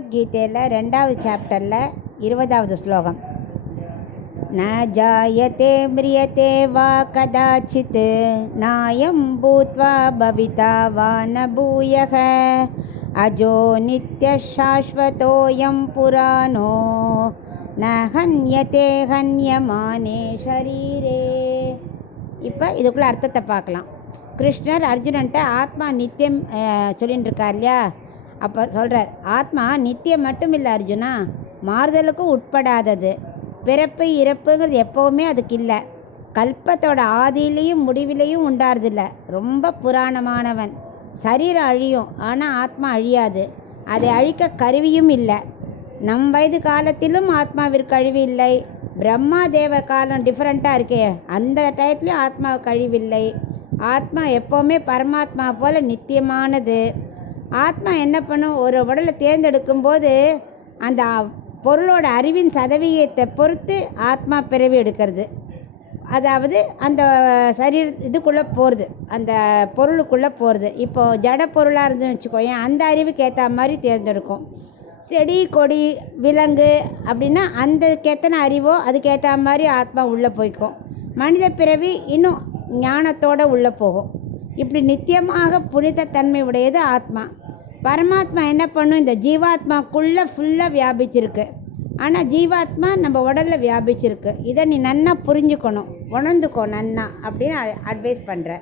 பகவத்கீதையில் 2வது சாப்டரில் 20வது ஸ்லோகம். ந ஜாயதே மிரியதே வா கதாச்சித் நாயம் பூத்வா பவிதா வா ந பூயக அஜோ நித்ய சாஸ்வதோயம் புராணோ ந ஹன்யதே ஹன்யமானே ஷரீரே. இப்போ இதுக்குள்ளே அர்த்தத்தை பார்க்கலாம். கிருஷ்ணர் அர்ஜுனன்ட்ட ஆத்மா நித்தியம் சொல்லின்னு இருக்கார் இல்லையா? அப்போ சொல்கிறார், ஆத்மா நித்தியம் மட்டும் இல்லை அர்ஜுனா, மாறுதலுக்கும் உட்படாதது. பிறப்பு இறப்புங்கிறது எப்போவுமே அதுக்கு இல்லை. கல்பத்தோட ஆதியிலையும் முடிவிலையும் உண்டாறதில்லை. ரொம்ப புராணமானவன். சரீரம் அழியும், ஆனால் ஆத்மா அழியாது. அதை அழிக்க கருவியும் இல்லை. நம் வயது காலத்திலும் ஆத்மாவிற்கு அழிவு இல்லை. பிரம்மா தேவ காலம் டிஃப்ரெண்ட்டாக இருக்கே, அந்த டயத்துலையும் ஆத்மாவுக்கு அழிவில்லை. ஆத்மா எப்போவுமே பரமாத்மா போல் நித்தியமானது. ஆத்மா என்ன பண்ணும், ஒரு உடலை தேர்ந்தெடுக்கும் போது அந்த பொருளோட அறிவின் சதவீதத்தை பொறுத்து ஆத்மா பிறவி எடுக்கிறது. அதாவது அந்த இதுக்குள்ளே போகிறது, அந்த பொருளுக்குள்ளே போகிறது. இப்போது ஜட பொருளாக இருந்துன்னு வச்சுக்கோயேன், அந்த அறிவுக்கு ஏற்ற மாதிரி தேர்ந்தெடுக்கும். செடி கொடி விலங்கு அப்படின்னா அந்தக்கேத்தன அறிவோ அதுக்கேற்ற மாதிரி ஆத்மா உள்ளே போய்க்கும். மனித பிறவி இன்னும் ஞானத்தோடு உள்ளே போகும். இப்படி நித்தியமாக புனிதத்தன்மை உடையது ஆத்மா. பரமாத்மா என்ன பண்ணும், இந்த ஜீவாத்மாக்குள்ளே ஃபுல்லாக வியாபிச்சிருக்கு. ஆனால் ஜீவாத்மா நம்ம உடலில் வியாபிச்சிருக்கு. இதை நீ நன்னா புரிஞ்சுக்கணும், உணர்ந்துக்கோ நன்னா அப்படின்னு அட்வைஸ் பண்ணுற.